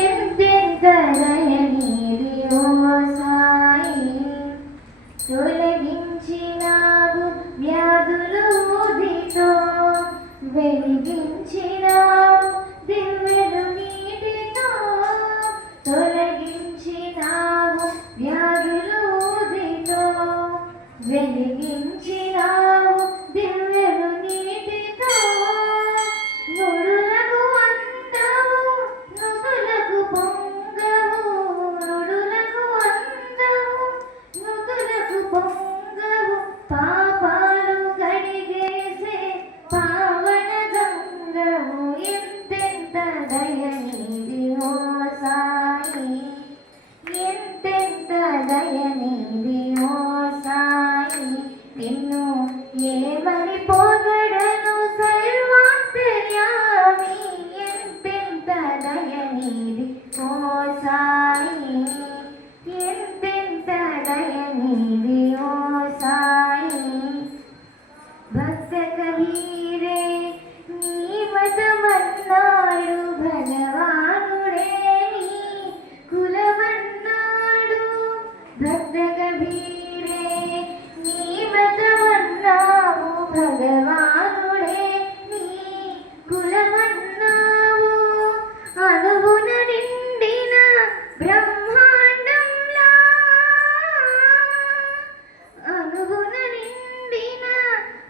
ఎంతెంత దయనీది ఓ సాయి. తొలగించినావు వ్యాధులు ఊదితో, వెలిగించినావు దివ్యలు నీటితో. తొలగించినావు వ్యాధులు ఊదితో, వెలిగించినావు దివ్యలు నీటితో. నుడులకు అందవు నుదులకు పొంగవు, నుడులకు అందవు నుదులకు పొంగవు. పాపాలు కడిగేసే పావన గంగవు. ఎంతెంత దయనీది ఓ సాయి. ఎంతెంత దయనీది ఓ సాయి. నిన్ను ఏమని పొగడను సర్వాంతర్యామి. ఎంతెంత దయనీది ఓ సాయి. ఎంతెంత దయనీది ఓ సాయి. భక్త కబీరే నీ మతమన్నాడు, భగవానుడే నీ కులమన్నాడు. భక్త కబీరే నీ మతమన్నావు, భగవానుడే నీ కులమన్నావు. అణువున నిండిన బ్రహ్మాండంలా, అణువున నిండిన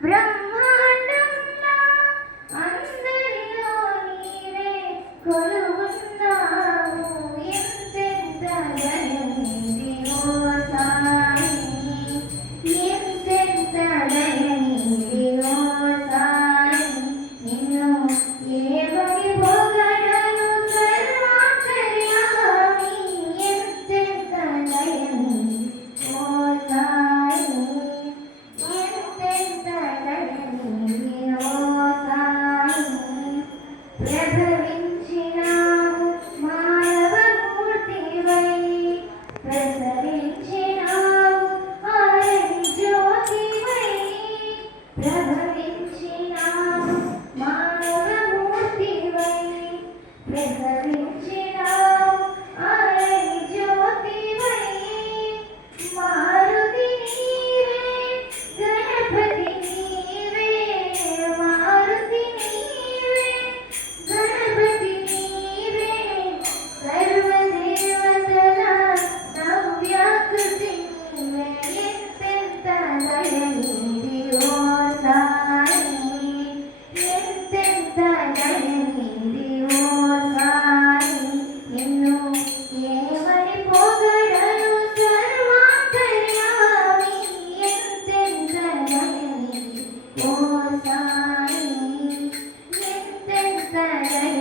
బ్రహ్మాండంలా అందరిలో నీవే కొలువున్నావు. ఎంతెంత దయనీది ఓ సాయి. ఎంతెంత దయనీది ఓ సాయి. నిన్ను ఏమని పొగడను సర్వాంతర్యామి. ఎంతెంత దయనీది ఓ సాయి. ఎంతెంత దయనీది ఓ సాయి. ప్రభవించినావు మానవమూర్తివై, ప్రసరించినావు ఆరని జ్యోతివై. ప్రభవించినావు మానవమూర్తివై, ప్రసరించినావు ఆరని జ్యోతివై. మారుతి నీవే గణపతి నీవే, మారుతి నీవే గణపతి నీవే. సర్వదేవతల నవ్యాకృతి నీవే. ఎంతెంత దయనీది ఓ సాయి. ఎంతెంత దయనీది ఓ సాయి. నిన్ను ఏమని పొగడను సర్వాంతర్యామి. ఎంతెంత దయనీది ఓ సాయి. ఎంతెంత దయనీది